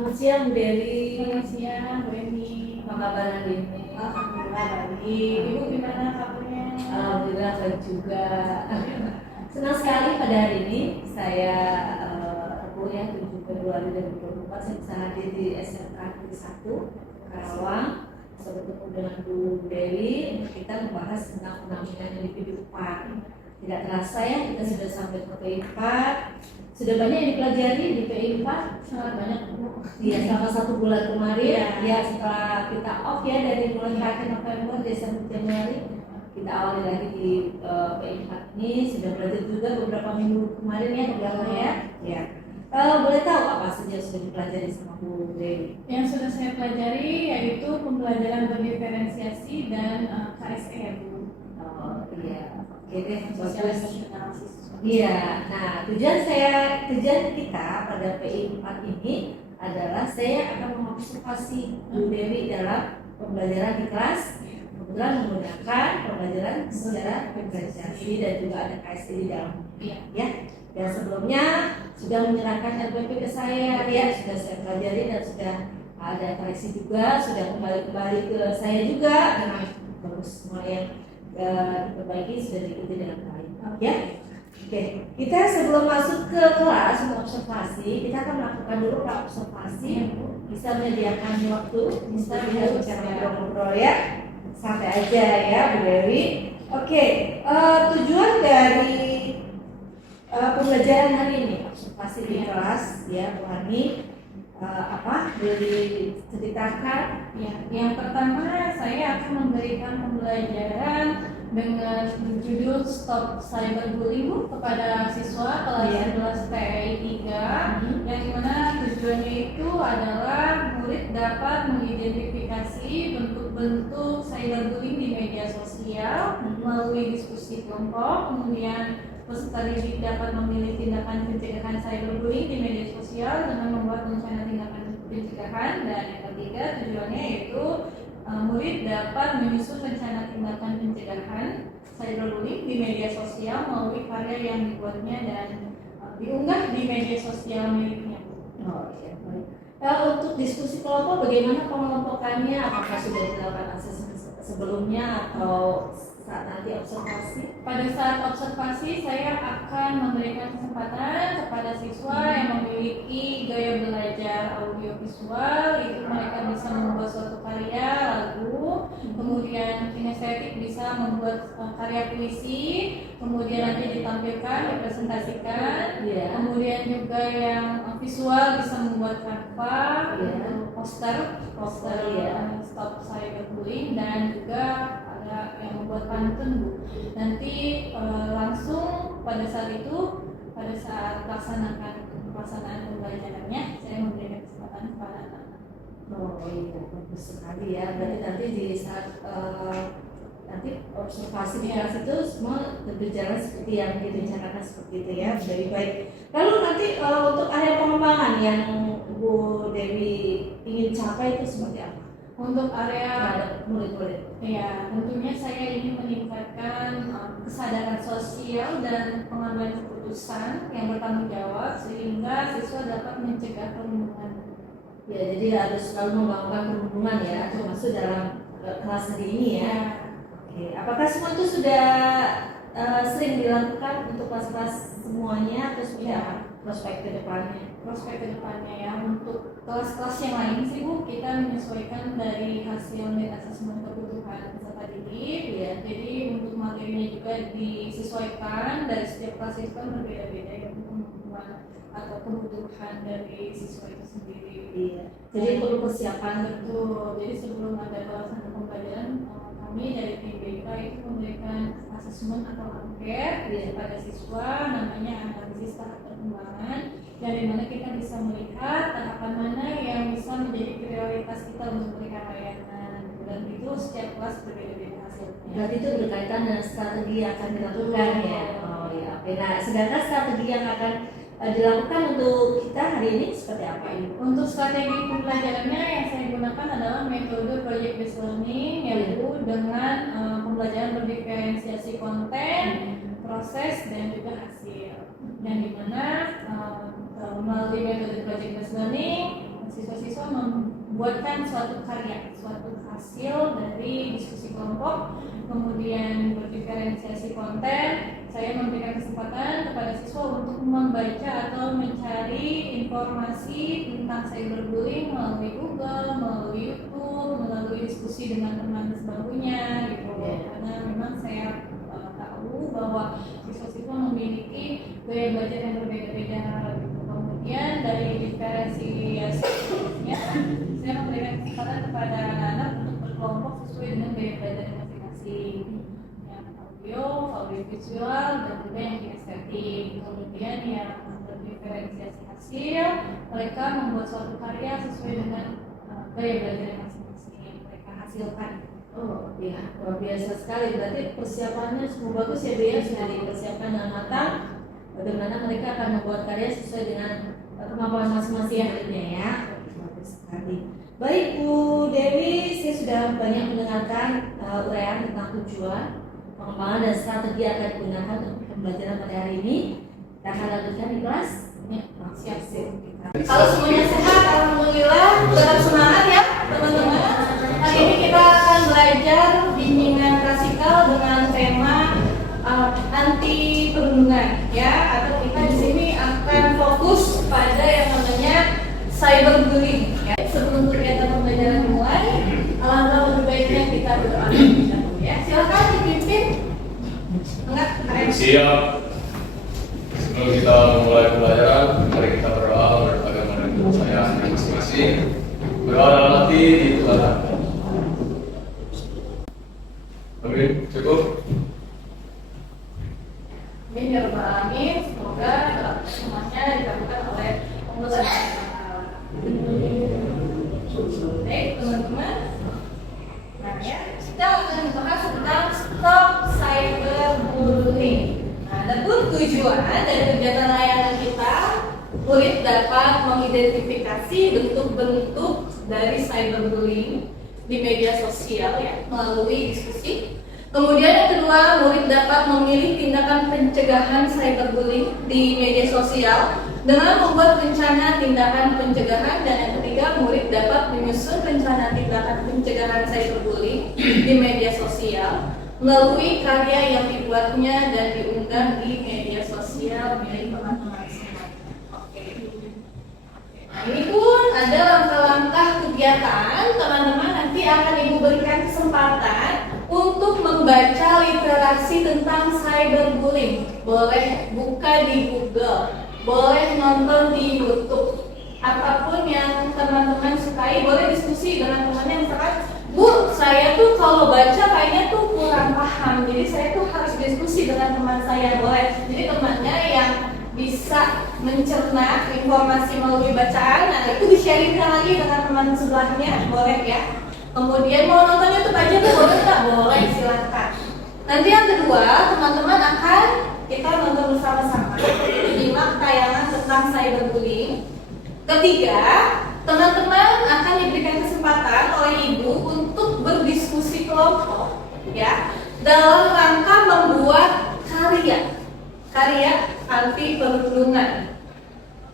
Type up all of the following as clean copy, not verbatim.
Selamat siang Bu Dewi. Selamat siang, Bu Eni. Apa kabar hari ini? Alhamdulillah baik. Ibu gimana kabarnya? Alhamdulillah baik juga. Senang sekali pada hari ini saya Rabu ya 7 Februari 2024 saya bisa hadir di SMK Negeri 1 Karawang. Saya bertemu dengan Bu Dewi untuk kita membahas tentang pendampingan individu 4. Tidak terasa ya kita sudah sampai ke P4. Sudah banyak yang dipelajari di PI 4, sangat banyak. Iya, selama 1 bulan kemarin, ya setelah kita off ya dari mulai akhir November, Desember, Januari, kita awali lagi di PI 4 ini. Sudah belajar juga beberapa minggu kemarin ya, ya. Ya. Boleh tahu apa saja yang sudah dipelajari sama Bu Dewi? Yang sudah saya pelajari yaitu pembelajaran berdiferensiasi dan KSE, Bu. Oh iya, oke deh. Sosial emosional siswa. Iya, nah tujuan kita pada PI 4 ini adalah saya akan mengobservasi Bu Dewi dalam pembelajaran di kelas, kebetulan menggunakan pembelajaran secara diferensiasi dan juga ada KSE di dalam. Ya. Dan sebelumnya sudah menyerahkan RPP ke saya, ya sudah saya pelajari dan sudah ada koreksi juga, sudah kembali ke saya juga. Nah, bagus, semua yang diperbaiki sudah diikuti dengan baik. Ya. Oke, kita sebelum masuk ke kelas untuk observasi, kita akan melakukan dulu observasi. Bisa menyediakan waktu, bisa kita bicara ngobrol-ngobrol ya. Santai aja ya, Bu Dewi. Oke, tujuan dari pembelajaran hari ini observasi di kelas ya, Bu Hani. Apa? Boleh diceritakan? Ya, yang pertama saya akan memberikan pembelajaran dengan judul Stop Cyberbullying kepada siswa kelas 11 PI 3 yang dimana tujuannya itu adalah murid dapat mengidentifikasi bentuk-bentuk cyberbullying di media sosial melalui diskusi kelompok, kemudian peserta didik dapat memilih tindakan pencegahan cyberbullying di media sosial dengan membuat rencana tindakan pencegahan, dan yang ketiga tujuannya yaitu murid dapat menyusun rencana tindakan pencegahan cyberbullying di media sosial melalui karya yang dibuatnya dan diunggah di media sosial miliknya. Oh iya, baik. Untuk diskusi kelompok bagaimana pengelompokannya? Apakah sudah dilakukan asesmen sebelumnya atau saat nanti observasi? Pada saat observasi saya akan memberikan kesempatan kepada siswa yang memiliki gaya belajar audiovisual, itu mereka bisa membuat suatu karya lagu, kemudian kinestetik bisa membuat karya puisi, kemudian nanti ditampilkan, dipresentasikan, kemudian juga yang visual bisa membuat kanva, poster Stop Cyberbullying, dan juga yang membuat pantun, Bu. Nanti langsung pada saat itu, pada saat pelaksanaan pembelajarannya, saya memberikan kesempatan kepada anak-anak. Oh iya, bagus sekali ya. Berarti nanti di saat nanti observasi di kelas itu semua berjalan seperti yang direncanakan seperti itu ya. Dari baik. Lalu nanti untuk area pengembangan yang Bu Dewi ingin capai itu seperti apa? Untuk area murid-murid, ya tentunya saya ingin meningkatkan kesadaran sosial dan pengambilan keputusan yang bertanggung jawab sehingga siswa dapat mencegah perundungan. Ya, jadi harus selalu membangun perundungan ya, termasuk dalam kelas hari ini ya. Oke, apakah semua itu sudah sering dilakukan untuk kelas-kelas semuanya atau seperti apa? Prospek ke depannya Ya, untuk kelas-kelas yang lain sih, Bu, kita menyesuaikan dari hasil net asesmen kebutuhan peserta didik ya. Jadi untuk materinya juga disesuaikan dari setiap kelas itu kan berbeda-beda ya, kemampuan atau kebutuhan dari siswa itu sendiri. Iya. Jadi perlu persiapan. Betul. Jadi sebelum ada pelaksanaan pembelajaran, kami dari tim BK itu memberikan asesmen atau angket kepada siswa, namanya analisis tahap perkembangan, dari mana kita bisa melihat tahapan mana yang bisa menjadi prioritas kita untuk memberikan layanan, dan itu setiap kelas berbeda-beda hasilnya. Berarti itu berkaitan dengan strategi yang akan dilakukan ya. Oh ya. Oke. Nah, sedangkan strategi yang akan dilakukan untuk kita hari ini seperti apa ini? Untuk strategi pembelajarannya yang saya gunakan adalah metode project based learning, yaitu dengan pembelajaran berdiferensiasi konten, proses, dan juga hasil. Dan dimana melalui metode project based learning siswa-siswa membuatkan suatu karya, suatu hasil dari diskusi kelompok, kemudian berdiferensiasi konten. Saya memberikan kesempatan kepada siswa untuk membaca atau mencari informasi tentang cyberbullying melalui Google, melalui YouTube, melalui diskusi dengan teman sebangkunya gitu. Karena memang saya tahu bahwa siswa-siswa memiliki gaya belajar yang berbeda-beda gitu. Kemudian dari diferensiasinya saya memberikan kesempatan kepada anak-anak untuk berkelompok sesuai dengan gaya belajar masing-masing, yang audio visual, dan juga yang kinestetik. Kemudian yang berdiferensiasi hasil, mereka membuat suatu karya sesuai dengan gaya belajar masing-masing yang mereka hasilkan. Oh ya, luar biasa sekali. Berarti persiapannya semua bagus ya, Bea, sudah dipersiapkan dengan matang. Bagaimana mereka akan membuat karya sesuai dengan kemampuan masing-masing ya. Bagus sekali. Baik Bu Dewi, saya sudah banyak mendengarkan uraian tentang tujuan, pengembangan dan strategi akan digunakan untuk pembelajaran pada hari ini. Kita akan lanjutkan di kelas. Ya, siap-siap. Kalau semuanya sehat, alhamdulillah, tetap semangat ya teman-teman. Hari ini kita akan belajar bimbingan klasikal dengan tema anti perundungan ya, atau kita di sini akan fokus pada yang namanya cyberbullying ya. Sebelum kegiatan pembelajaran dimulai, alangkah lebih baiknya kita berdoa dulu ya. Silakan dipimpin. Enggak, Siap. Sebelum kita memulai pembelajaran, mari kita berdoa menurut agama dan kepercayaan masing-masing. Berdoa dalam hati di Tuhan. Amin. Cukup. Amin ya rabbal alamin. Semoga semuanya dikabulkan oleh Allah SWT. Baik teman-teman. Nah ya, kita akan membahas tentang stop cyberbullying. Nah, adapun tujuan dari kegiatan layanan kita, murid dapat mengidentifikasi bentuk-bentuk dari cyberbullying di media sosial ya, melalui diskusi. Kemudian yang kedua, murid dapat memilih tindakan pencegahan cyberbullying di media sosial dengan membuat rencana tindakan pencegahan. Dan yang ketiga, murid dapat menyusun rencana tindakan pencegahan cyberbullying di media sosial melalui karya yang dibuatnya dan diunggah di media sosial milik teman-teman semua. Oke. Nah, ini pun ada langkah-langkah kegiatan. Teman-teman nanti akan Ibu berikan kesempatan untuk membaca literasi tentang cyberbullying. Boleh buka di Google, boleh nonton di YouTube, apapun yang teman-teman sukai. Boleh diskusi dengan temannya, misalkan, Bu, saya tuh kalau baca kayaknya tuh kurang paham, jadi saya tuh harus diskusi dengan teman saya. Boleh, jadi temannya yang bisa mencerna informasi melalui bacaan, nah itu di-sharingkan lagi dengan teman sebelahnya, boleh ya. Kemudian mau nonton YouTube aja tuh boleh nggak? Boleh, silahkan. Nanti yang kedua, teman-teman akan kita nonton bersama-sama, menyimak tayangan tentang cyberbullying. Ketiga, teman-teman akan diberikan kesempatan oleh Ibu untuk berdiskusi kelompok ya, dalam rangka membuat karya anti perundungan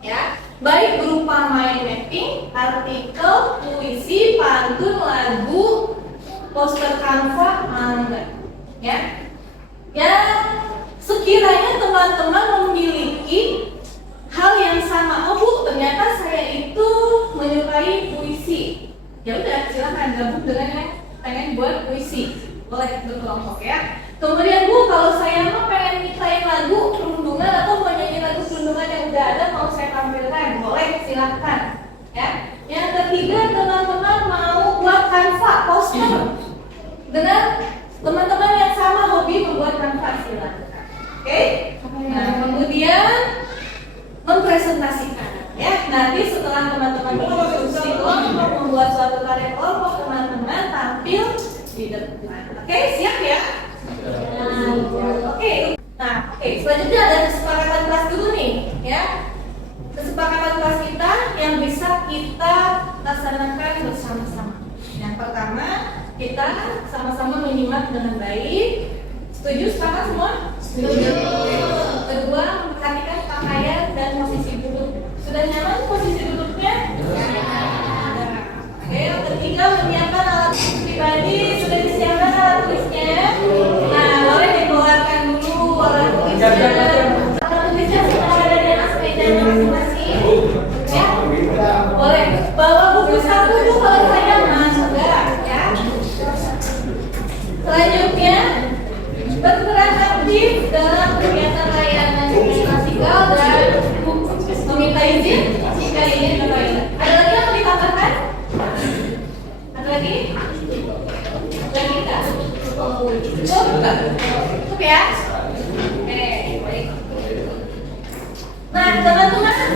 ya, baik berupa mind mapping, artikel, puisi, pantun, lagu, poster Canva, manga ya. Ya, sekiranya teman-teman memiliki hal yang sama, oh Bu, ternyata saya itu menyukai puisi, ya udah silakan gabung dengan yang pengen buat puisi, boleh berkelompok ya. Kemudian Bu, kalau saya mau pengen nyiptain lagu perundungan atau mau nyanyi lagu perundungan yang udah ada mau saya tampilkan, boleh silahkan ya. Yang ketiga, teman-teman mau buat Canva poster dengan teman-teman yang sama hobi membuat Canva, silahkan. Oke? Nah, kemudian mempresentasikan ya. Nanti setelah teman-teman berdiskusi kelompok, membuat suatu karya kelompok, teman-teman tampil di depan. Oke, siap ya? Oke, selanjutnya ada kesepakatan kelas dulu nih ya. Kesepakatan kelas kita yang bisa kita laksanakan bersama-sama. Yang pertama, kita sama-sama menyimak dengan baik. Setuju sepakat semua? Setuju. Kedua, memperhatikan pakaian dan posisi duduk. Sudah nyaman posisi duduknya? Ya.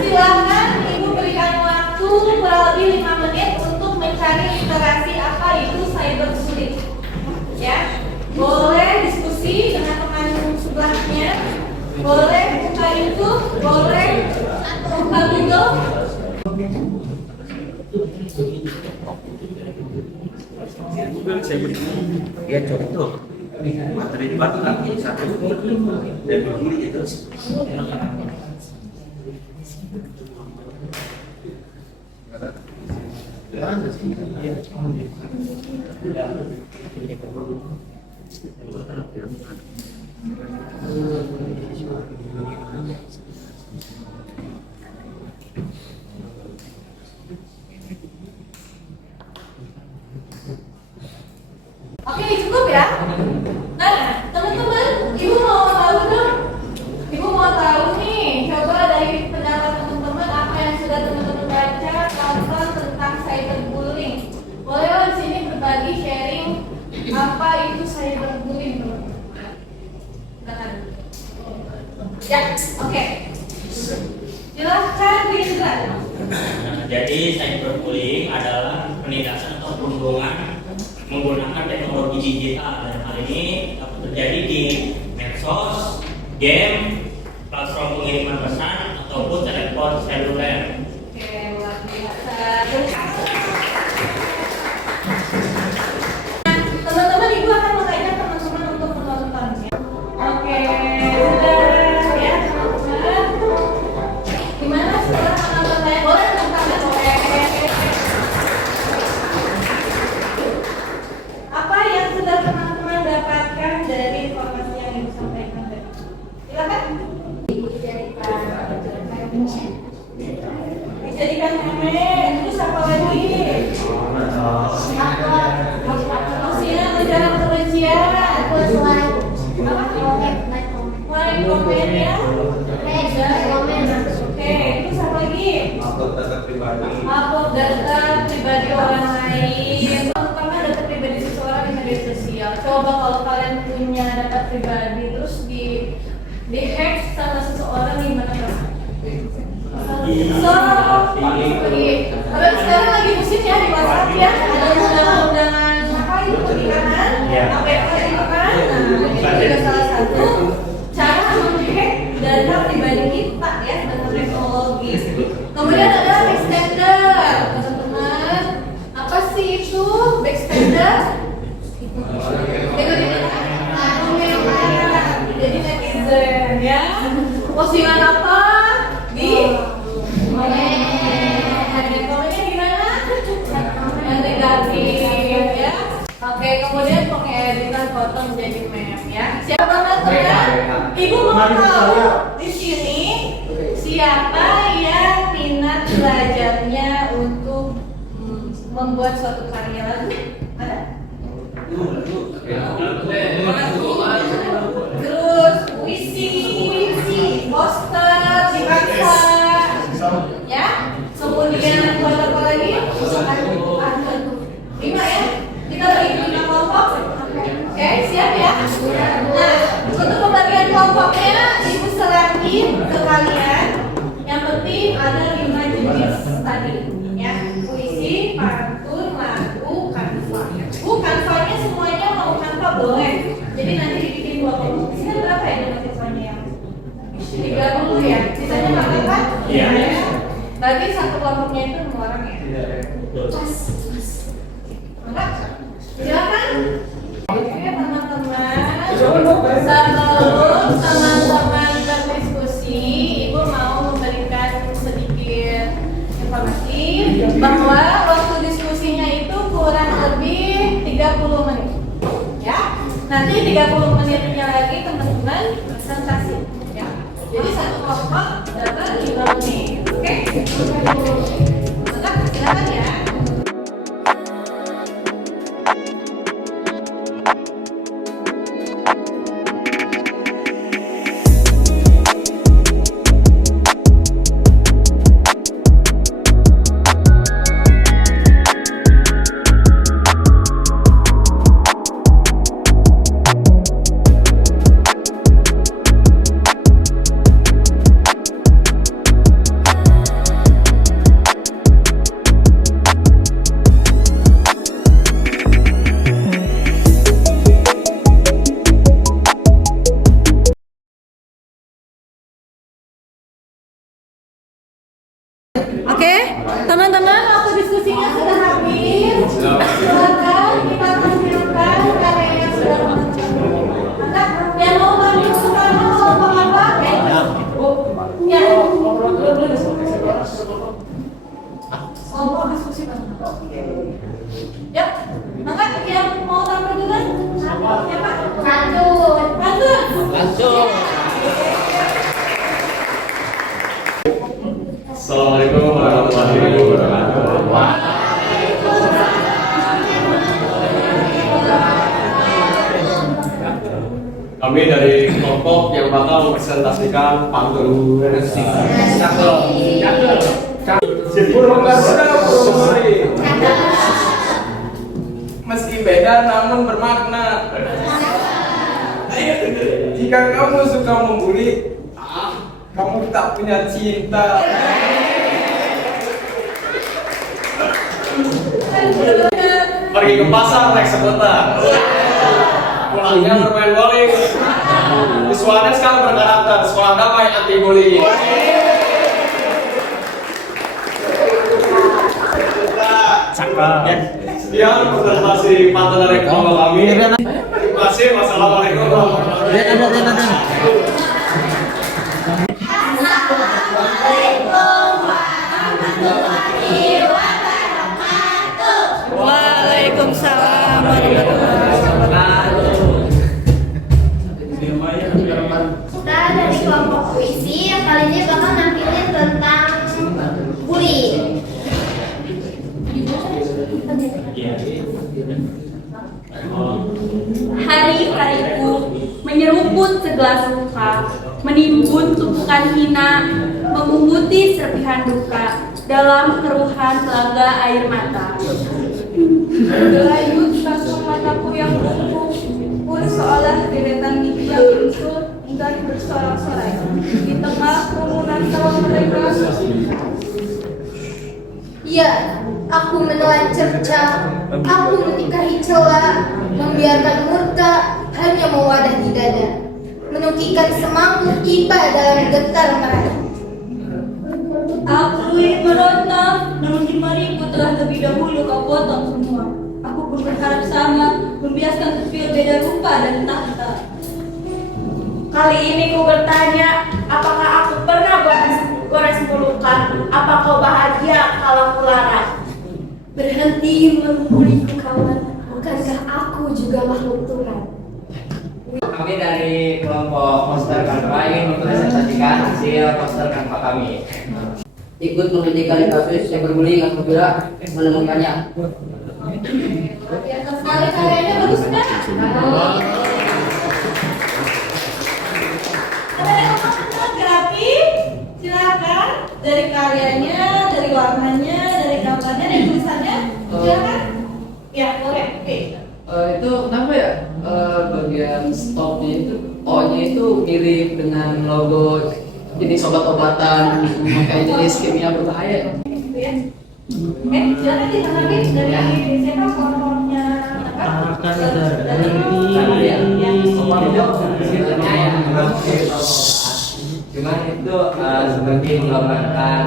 silakan Ibu berikan waktu kurang lebih 5 menit untuk mencari literasi apa itu cyberbullying. Ya, boleh diskusi dengan teman sebelahnya, boleh buka YouTube, boleh buka Google. Ya contoh materi debat satu dan begini itu. Oke, cukup ya. Nah, teman-teman, Ibu mau tahu dong? Ibu mau tahu nih, coba dari pendapat teman-teman apa yang sudah teman-teman baca tentang cyberbullying. Boleh lo di sini berbagi sharing apa itu cyberbullying, teman-teman. Silakan. Ya, oke. Silahkan Rizal. Jadi cyberbullying adalah penindasan atau perundungan menggunakan teknologi digital, dan hal ini dapat terjadi di medsos, game, platform pengiriman pesan ataupun telepon seluler. Oke, luar biasa. Teman-teman, Ibu akan mengajak teman-teman untuk menontonnya. Oke, sudah ya teman-teman. Gimana setelah menonton saya? Boleh menonton? Oke. Apa yang sudah teman-teman dapatkan dari informasi yang Ibu sampaikan tadi? Silakan. Dijadikan meme, terus apa lagi? Sosial menjaga kebencian, terus like, apa? Like komen ya? Oke, terus apa lagi? Upload data pribadi. Upload data pribadi orang lain, terutama data pribadi seseorang di media sosial. Coba kalau kalian punya data pribadi terus di hack sama seseorang, gimana rasanya? Kalau sekarang lagi musim ya di WhatsApp ya, ada undangan-undangan apa itu pernikahan, APK itu kan. Nah, itu juga salah satu cara menghack data pribadi kita ya dengan teknologi. Kemudian ada backstander, teman-teman. Apa sih itu backstander? Jadi netizen ya. Postingan apa? Di komennya gimana? Yang negatif ya. Oke, kemudian pengeditan foto menjadi meme ya. Siapa teman-teman? Ibu mau tahu di sini siapa yang minat belajarnya untuk membuat suatu karya lagu? Ada? Terus puisi, poster, dipaksa, ya. Kemudian buat apa lagi? 5 ya. Kita bagi 5 kelompok. Oke, siap ya. Nah, untuk pembagian kelompoknya Ibu serahin ke kalian. Yang penting ada 5 jenis tadi, ya. Puisi, pantun, lagu, kanva. Kanvanya semuanya mau kanva boleh. Jadi nanti dibikin 2 kelompok. Sisa berapa ya mahasiswanya yang 30 ya? Sisanya nggak apa-apa? Iya. Berarti satu kelompoknya itu 6 orang ya? Pas. Enggak? Silakan. Oke teman-teman, sebelum teman-teman berdiskusi, Ibu mau memberikan sedikit informasi bahwa waktu diskusinya itu kurang lebih 30 menit. Ya, nanti 30 menitnya lagi teman-teman presentasi. Ya, jadi satu kelompok dapat 5 menit. Oke? Enggak? Silakan ya. Oke, teman-teman, waktu diskusinya sudah habis. Silakan kita tampilkan karya yang sudah mantap. Yang mau lanjut pertama kelompok apa? Ya. Kelompok diskusi bersama. Yuk, maka yang mau tampil duluan? Siapa? Lanjut. Assalamualaikum warahmatullahi wabarakatuh. Kami dari kelompok yang bakal mempresentasikan pantun. Meski beda namun bermakna. Jika kamu suka membuli, kamu tak punya cinta. Pergi ke pasar naik skuter. Pulangnya bermain bowling. Siswanya sekarang berkarakter sekolah damai anti bully. Sekian presentasi pantun dari kelompok kami. Terima kasih. Wassalamualaikum warahmatullahi wabarakatuh. Waalaikumsalam warahmatullahi wabarakatuh. Kita dari kelompok puisi yang kali ini bakal nampilin tentang bullying. Hari-hariku menyeruput segelas luka, menimbun tumpukan hina, memungkuti serpihan duka dalam keruhan telaga air mata. Berlayut kantong mataku yang lumpuh, pun seolah deretan mimpi yang muncul enggan bersorak-sorai di tengah kerumunan tawa mereka. Ya, aku menelan cerca, aku menikahi celah, membiarkan murka hanya mewadah di dada, menukikan semangkuk iba dalam getar merah. Aku ingin meronta, namun di mariku telah lebih dahulu kau potong semua. Aku pun berharap sama, membiaskan terpilih beda rupa dan tahta. Kali ini ku bertanya, apakah aku pernah gores pelukan? Apa kau bahagia kalau ku lara? Berhenti membuliku kawan, bukankah aku juga makhluk Tuhan? Kami dari kelompok poster kanva ingin mempresentasikan hasil poster kanva kami. Ikut menghentikan kasus cyberbullying apabila menemukannya. Biasa sekali karyanya bagus kan? Ada yang mau grafi? Silakan. Dari karyanya, dari warnanya, dari gambarnya, dari tulisannya. Silakan. Ya boleh. Oke. Itu kenapa ya bagian stopnya itu O-nya itu mirip dengan logo jenis obat-obatan memakai jenis kimia berbahaya. Gitu ya. Silakan ditanggapi dari siapa kelompoknya? Cuman itu seperti menggambarkan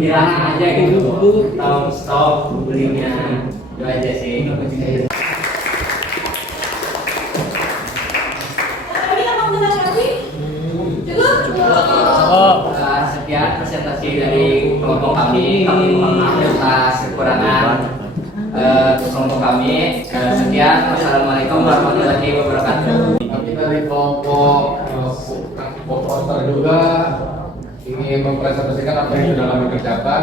dilarang aja gitu, atau stop bullyingnya, itu aja sih. Sekian presentasi dari kelompok kami mohon maaf atas kekurangan kelompok kami. Sekian, wassalamualaikum warahmatullahi wabarakatuh. Kami dari kelompok poster juga ingin mempresentasikan apa yang sudah kami kerjakan.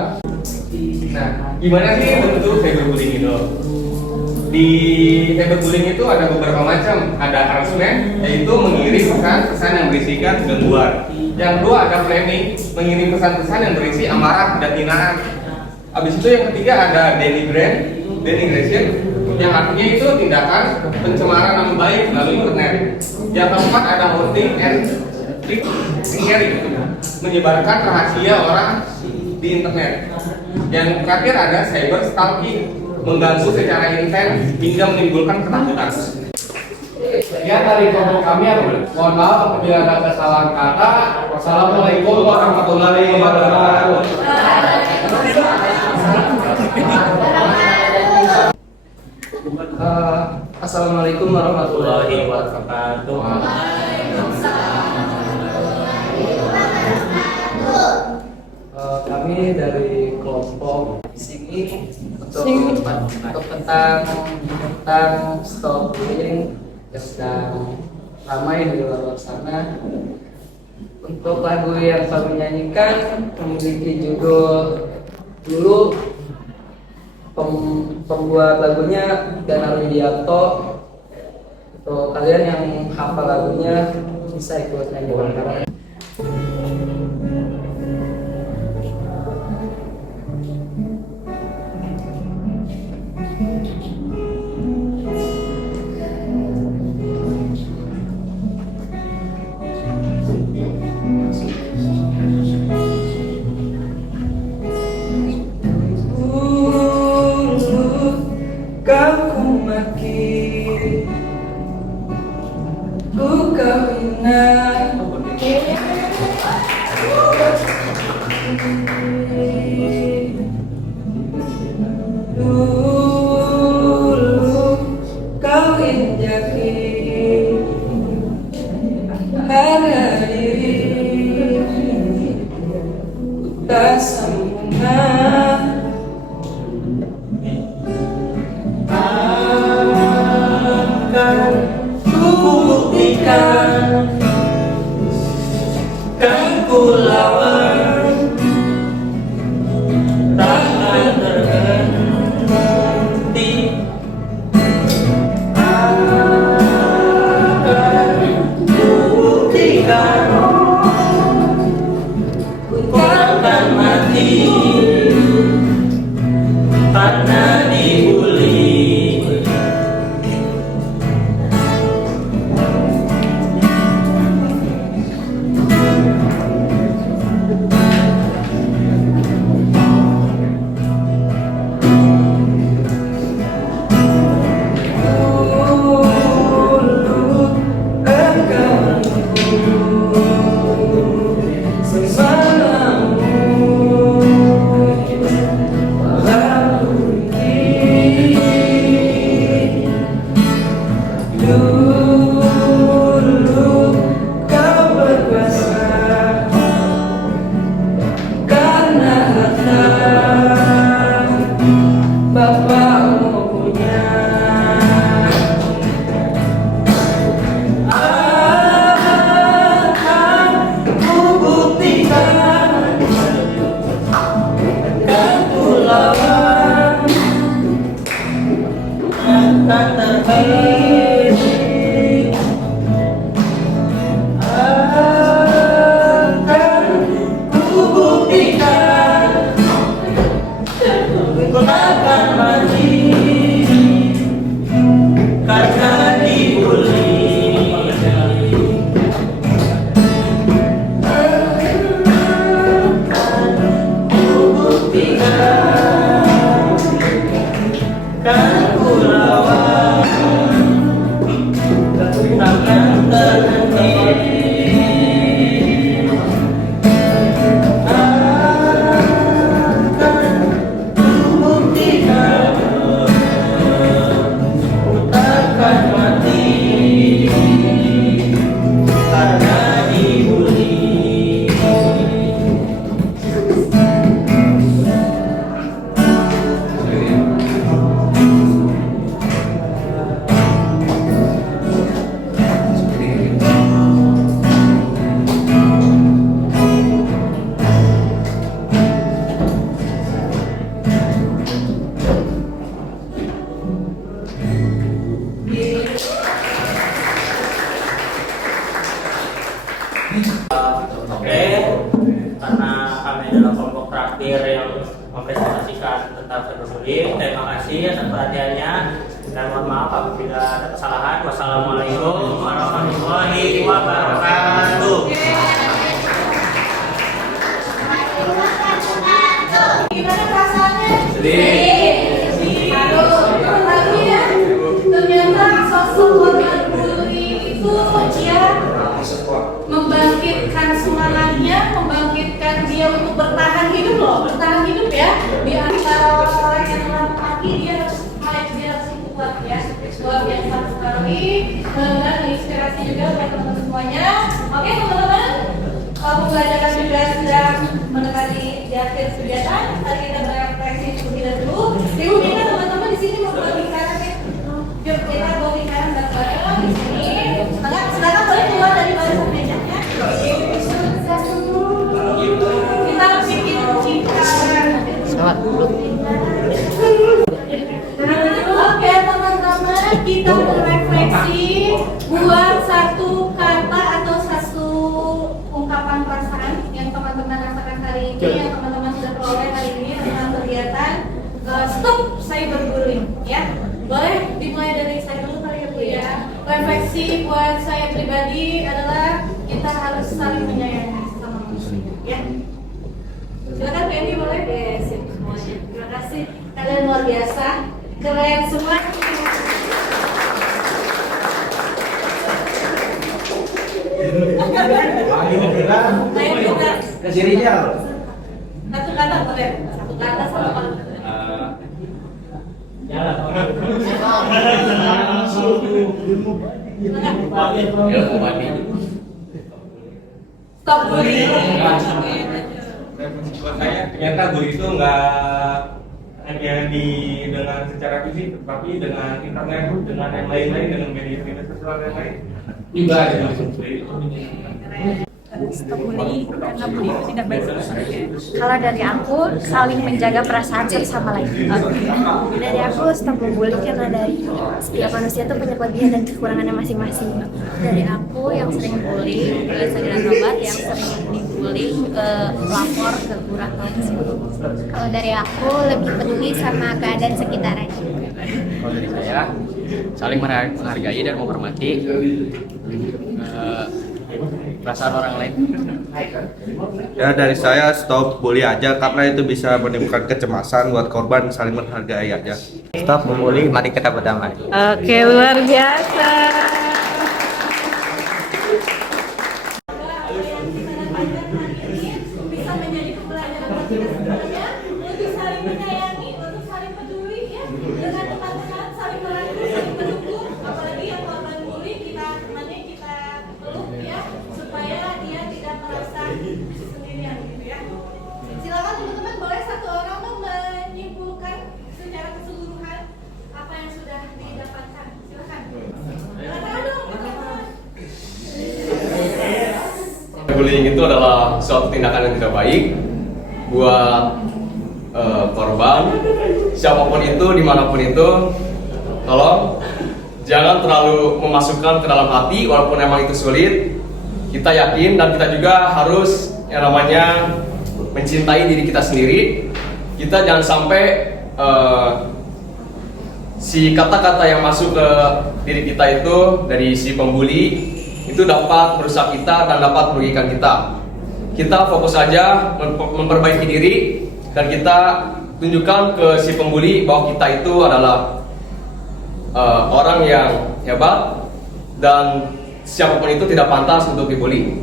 Nah, gimana sih bentuk cyberbullying itu? Di cyberbullying itu ada beberapa macam. Ada harassment, yaitu mengirim pesan-pesan yang berisikan gangguan. Yang kedua ada framing, mengirim pesan-pesan yang berisi amarah dan hinaan. Habis itu yang ketiga ada denigration, yang artinya itu tindakan pencemaran nama baik melalui internet. Yang keempat ada hoarding and sharing, menyebarkan rahasia orang di internet. Yang terakhir ada cyber stalking, mengganggu secara intens hingga menimbulkan ketakutan. Sekian dari kelompok kami, mohon maaf apabila ada kesalahan kata. Wassalamualaikum warahmatullahi wabarakatuh. Assalamualaikum warahmatullahi wabarakatuh. Kami dari kelompok di sini untuk tentang stop bullying yang sedang ramai di luar sana. Untuk lagu yang kami nyanyikan memiliki judul dulu pembuat lagunya Dana Widianto. Untuk kalian yang hafal lagunya bisa ikut nyanyi bareng. Oke, karena kami adalah kelompok terakhir yang mempresentasikan tentang cyberbullying. Terima kasih atas perhatiannya dan mohon maaf apabila ada kesalahan. Wassalamualaikum warahmatullahi wabarakatuh. Gimana perasaannya? Sedih. Aduh, tapi ya ternyata sosok korban bully itu ya membangkitkan semangatnya, membangkitkan dia untuk bertahan hidup loh, bertahan hidup ya. Di antara orang yang lemah lagi dia harus kuat ya, luar biasa. bermanfaat sekali, benar-benar menginspirasi juga buat teman-teman semuanya. Oke teman-teman, pembelajaran juga sudah mendekati di akhir kegiatan. Mari kita berefleksi terlebih dahulu. Ibu minta teman-teman di sini membuat lingkaran ya. Yuk kita buat lingkaran bareng-bareng di sini. Maka silakan boleh keluar dari barisan mejanya. Kita bikin lingkaran. Oke teman-teman, kita berefleksi buat satu kata atau satu ungkapan perasaan yang teman-teman rasakan hari ini, yang teman-teman sudah peroleh hari ini tentang kegiatan stop cyberbullying ya. Boleh dimulai dari saya dulu kali ya Bu ya. Refleksi buat saya pribadi adalah kita harus saling menyayangi sesama manusia ya. Silakan Bu Eni boleh. Sip semuanya. Terima kasih. Kalian luar biasa, keren semua. Saya juga. Kesirinya. Satu kata boleh. Satu kata satu kata. Stop bullying. Buat saya ternyata bully itu nggak hanya dengan secara fisik, tapi dengan internet, dengan yang lain-lain, dengan media sosial yang lain juga ada. Stop bullying karena bullying itu tidak baik. Kalau dari aku, saling menjaga perasaan satu sama lain. Dari aku, stop membuli karena dari setiap manusia itu punya kelebihan dan kekurangannya masing-masing. Dari aku yang sering bully, segera tobat, yang sering dibully lapor ke lurah atau psikolog. Kalau dari aku lebih peduli sama keadaan sekitarnya. Kalau dari saya, saling menghargai dan menghormati perasaan orang lain. Ya dari saya stop bully aja karena itu bisa menimbulkan kecemasan buat korban, saling menghargai aja. Stop membuli, mari kita berdamai. Oke, luar biasa. Bisa menjadi pembelajaran bagi kita semuanya untuk saling menyayangi, untuk saling peduli ya, dengan teman-teman, saling merangkul, saling mendukung. Apalagi yang korban bully kita temani, kita peluk ya, supaya dia tidak merasa sendirian gitu ya. Silakan teman-teman, boleh satu orang tuh menyimpulkan secara keseluruhan apa yang sudah didapatkan. Silakan. Silakan dong, teman-teman. Bullying itu adalah suatu tindakan yang tidak baik buat korban, siapapun itu, dimanapun itu. Tolong jangan terlalu memasukkan ke dalam hati, walaupun memang itu sulit. Kita yakin dan kita juga harus yang namanya mencintai diri kita sendiri. Kita jangan sampai si kata-kata yang masuk ke diri kita itu dari si pembuli itu dapat merusak kita dan dapat merugikan kita. Kita fokus saja memperbaiki diri dan kita tunjukkan ke si pembuli bahwa kita itu adalah orang yang hebat dan siapapun itu tidak pantas untuk dibully.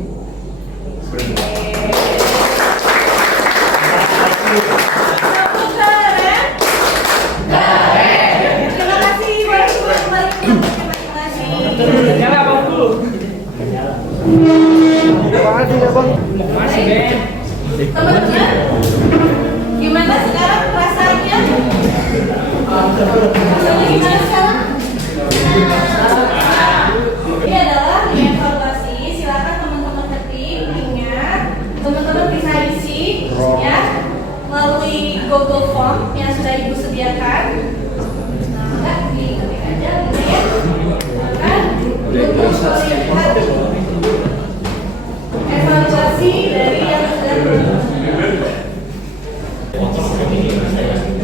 Terima kasih buat kembali. Teman-teman, gimana sekarang perasaannya? Rasanya gimana sekarang? Ini adalah evaluasi. Silakan teman-teman ketik, ingat, teman-teman bisa isi ya melalui Google Form yang sudah Ibu sediakan. Nah, diketik aja gitu ya. Untuk melihat evaluasi dari yang sudah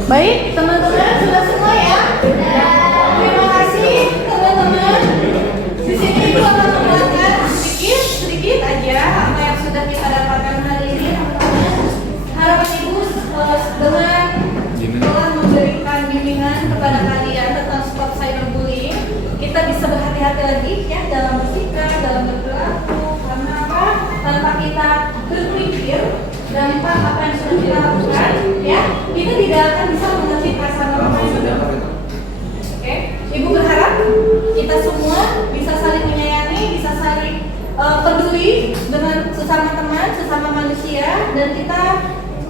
baik, teman-teman sudah semua ya. Terima kasih teman-teman. Di sini Ibu akan menjelaskan sedikit aja apa yang sudah kita dapatkan hari ini, teman-teman. Harapan Ibu dengan telah memberikan bimbingan kepada kalian tentang stop cyberbullying, kita bisa berhati-hati lagi ya dalam bersikap, dalam berperilaku. Karena apa? Tanpa kita berpikir dampak apa yang sudah kita lakukan, ya kita tidak akan bisa mengerti perasaan orang lain. Oke, Ibu berharap kita kita semua bisa saling menyayangi, bisa saling peduli dengan sesama teman, sesama manusia, dan kita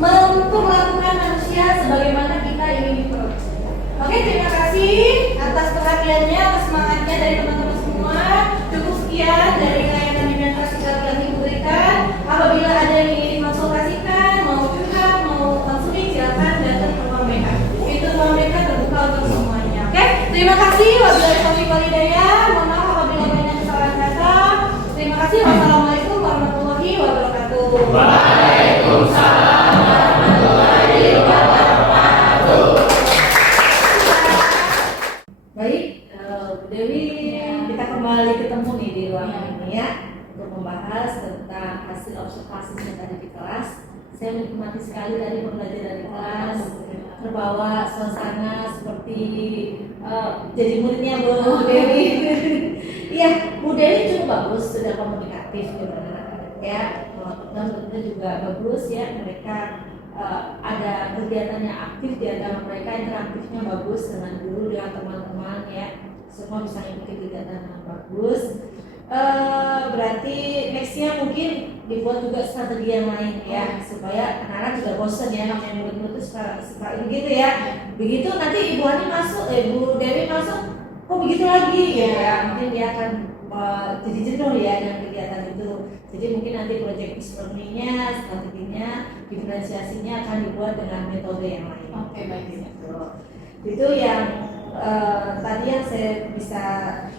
memperlakukan manusia sebagaimana kita ingin diperlakukan. Oke, terima kasih atas perhatiannya, atas semangatnya dari teman-teman semua. Cukup sekian dari layanan bimbingan prasikal yang diberikan. Apabila ada yang ingin dikonsultasikan, mau curhat, mau konseling, silakan datang ke ruang BK. Pintu ruang BK terbuka untuk semuanya. Oke, terima kasih. Wabillahi taufiq wal hidayah. Mohon maaf apabila banyak kesalahan kata. Terima kasih. Wassalamualaikum warahmatullahi wabarakatuh. Waalaikumsalam warahmatullahi wabarakatuh. Baik, Bu Dewi, kita kembali ketemu nih di ruangan ini ya untuk membahas tentang hasil observasi yang tadi di kelas. Saya menikmati sekali dari pembelajaran di kelas, terbawa suasana seperti jadi muridnya Bu Dewi. Iya, Bu Dewi cukup bagus, sudah komunikatif dengan anak-anak ya. Dan tentunya juga bagus ya, mereka ada kegiatannya aktif di antara mereka, interaktifnya bagus dengan guru, dengan teman-teman ya, semua bisa mengikuti kegiatan yang bagus. Berarti nextnya mungkin dibuat juga strategi yang lain ya, supaya anak-anak juga bosan ya, namanya murid-murid itu suka begitu ya. Begitu nanti Ibu Hani masuk, Bu Dewi masuk, kok begitu lagi ya, mungkin dia akan jadi jenuh ya dengan kegiatan itu. Jadi mungkin nanti project learning-nya, strateginya, diferensiasinya akan dibuat dengan metode yang lain. Oke, baik. Itu yang tadi yang saya bisa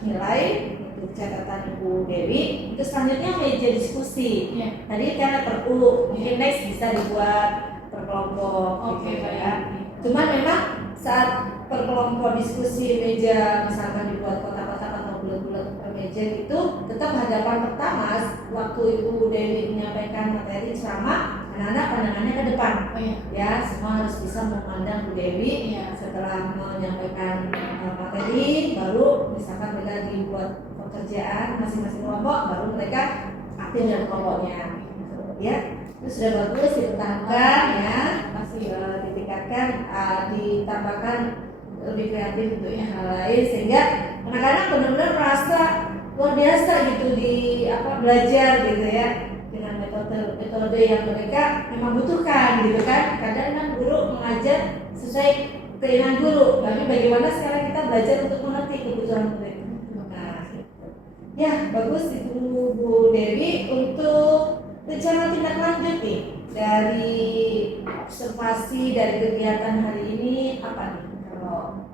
nilai untuk catatan Ibu Dewi. Itu selanjutnya meja diskusi. Tadi karena perlu, mungkin next bisa dibuat per kelompok. Oke, gitu, baik. ya. Cuman memang saat per kelompok diskusi meja misalkan dibuat kotak-kotak atau bulat-bulat per meja itu tetap hadapan pertama waktu Ibu Dewi menyampaikan materi ceramah, anak-anak pandangannya ke depan. Ya, semua harus bisa memandang Bu Dewi. Setelah menyampaikan materi, baru misalkan mereka dibuat pekerjaan masing-masing kelompok, baru mereka aktif dalam kelompoknya. Ya, itu sudah bagus dipertahankan ya, masih ditingkatkan, ditambahkan lebih kreatif untuk yang hal lain sehingga anak-anak benar-benar merasa luar biasa gitu di belajar gitu ya dengan metode yang mereka memang butuhkan gitu kan. Kadang kan guru mengajar sesuai keinginan guru, tapi bagaimana sekarang kita belajar untuk mengerti kebutuhan murid. Nah, gitu. Ya bagus itu Bu Dewi. Untuk rencana tindak lanjut nih dari observasi dari kegiatan hari ini apa nih kalau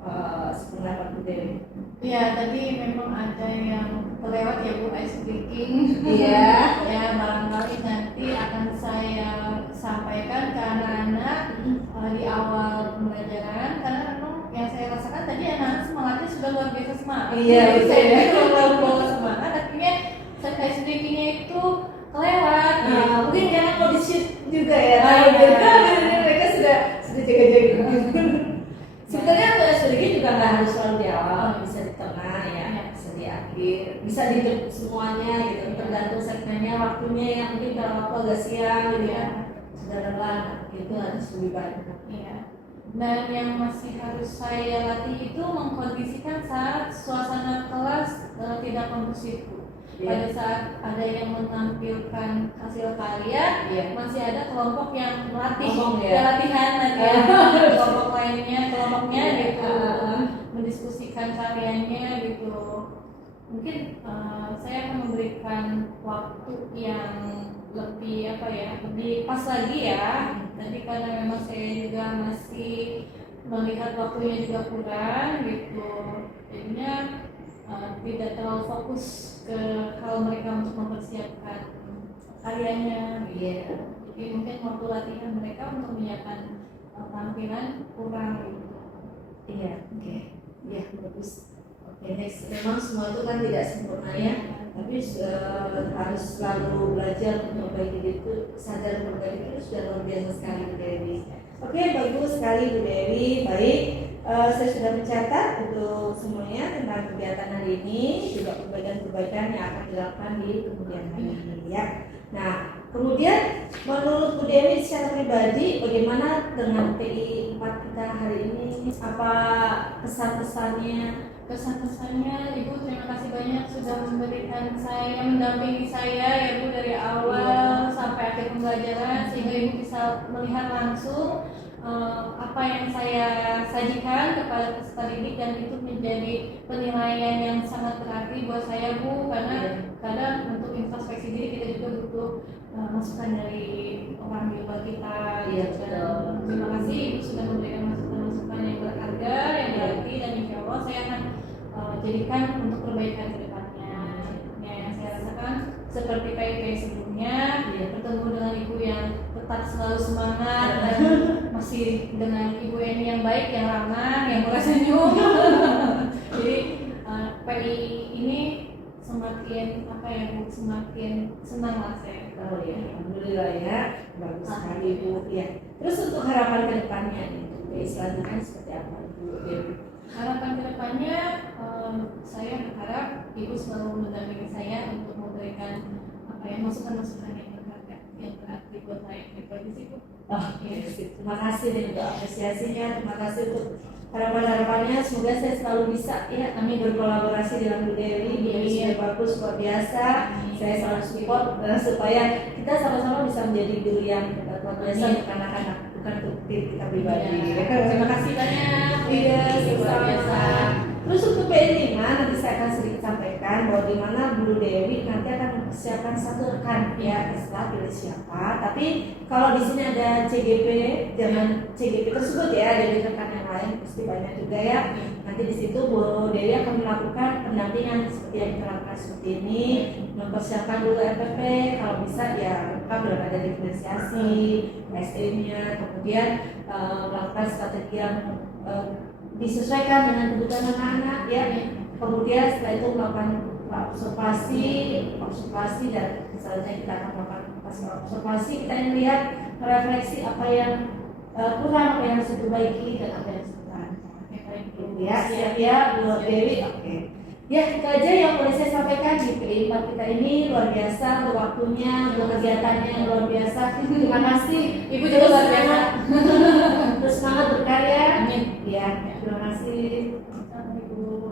sependapat Bu Dewi? Ya, tadi memang ada yang terlewat ya Bu, ice breaking. Iya. Ya, barangkali nanti akan saya sampaikan ke anak-anak di awal pembelajaran, karena memang yang saya rasakan tadi anak-anak semangatnya sudah luar biasa semangat. Iya, betul ya. Bawa semangat, akhirnya ice breakingnya itu kelewat. Mungkin karena kondisi juga ya. Mereka sudah jaga-jaga. Sebenarnya strategi juga nggak harus selalu di awal, bisa di tengah ya, bisa di akhir, bisa di semuanya gitu, tergantung segmennya, waktunya yang mungkin kalau waktu agak siang gitu ya, sudah lelah, itu harus lebih banyak. Iya. Dan yang masih harus saya latih itu mengkondisikan saat suasana kelas tidak kondusif. Pada saat ada yang menampilkan hasil karya, masih ada kelompok yang melatih, latihan kelompok kelompoknya gitu, mendiskusikan karyanya gitu. Mungkin saya akan memberikan waktu yang lebih lebih pas lagi ya. Tadi karena memang saya juga masih melihat waktunya juga kurang gitu, jadinya tidak terlalu fokus ke hal mereka untuk mempersiapkan karyanya. Jadi mungkin waktu latihan mereka untuk menyiapkan tampilan kurang gitu. Iya, oke. Iya, bagus. Oke, next. Memang semua itu kan tidak sempurna ya, tapi harus selalu belajar untuk memperbaiki diri itu, sadar memperbaiki diri itu sudah luar biasa sekali Bu Dewi. Oke, bagus sekali Bu Dewi. Baik, saya sudah mencatat untuk semuanya tentang kegiatan hari ini, juga perbaikan-perbaikan yang akan dilakukan di kemudian hari ini ya. Nah, kemudian menurut Bu Dewi secara pribadi, bagaimana dengan PI 4 kita hari ini? Apa kesan-kesannya? kesan-kesannya Ibu terima kasih banyak sudah memberikan saya, mendampingi saya ya Bu dari awal sampai akhir pembelajaran sehingga Ibu bisa melihat langsung apa yang saya sajikan kepada peserta didik dan itu menjadi penilaian yang sangat berarti buat saya Bu karena kadang untuk introspeksi diri kita juga butuh masukan dari orang di luar kita. Iya, Dan betul. terima kasih Ibu sudah memberikan masukan-masukan yang berharga yang berarti dan insya Allah saya akan jadikan untuk perbaikan ke depannya. Ya, yang saya rasakan seperti PIP sebelumnya bertemu dengan Ibu yang tetap selalu semangat dan masih dengan Ibu Eni yang baik, yang ramah, yang murah senyum. Jadi PI ini semakin apa ya Bu, semakin senang lah saya. Oh ya, alhamdulillah ya, bagus sekali Bu. Ya. Terus untuk harapan ke depannya nih, untuk PI selanjutnya seperti apa Bu Dewi? Harapan ke depannya saya berharap Ibu selalu mendampingi saya untuk memberikan apa ya masukan-masukan yang berharga, yang berarti buat saya. Itu sih Bu. Oh, ya, terima kasih nih untuk apresiasinya, terima kasih untuk harapan-harapannya. Semoga saya selalu bisa ya kami berkolaborasi dengan Bu Dewi. Bu Dewi sudah bagus, luar biasa. Saya selalu support supaya kita sama-sama bisa menjadi guru yang luar biasa untuk anak-anak, bukan untuk diri kita pribadi. Terima kasih banyak. Iya, luar biasa. Terus untuk PI 5 nanti saya akan sedikit sampaikan bahwa di mana Bu Dewi nanti akan mempersiapkan satu rekan ya, setelah pilih siapa. Tapi kalau di sini ada CGP, jangan CGP tersebut ya, jadi rekan yang lain pasti banyak juga ya. Nanti di situ Bu Dewi akan melakukan pendampingan seperti yang kita lakukan seperti ini, mempersiapkan dulu RPP, kalau bisa ya lengkap dengan ada diferensiasi, SDM-nya, kemudian melakukan strategi yang disesuaikan dengan kebutuhan anak-anak ya. Kemudian setelah itu melakukan observasi dan selanjutnya kita akan melakukan observasi, kita ingin lihat refleksi apa yang kurang, apa yang harus diperbaiki dan apa yang harus kita ya, siap ya Bu Dewi. Oke. Ya, itu aja yang boleh saya sampaikan di PI 4 kita ini. Luar biasa untuk waktunya, untuk kegiatannya yang luar biasa. Terima kasih. Ibu juga luar biasa. Terus semangat berkarya. Ya, terima kasih. Ibu.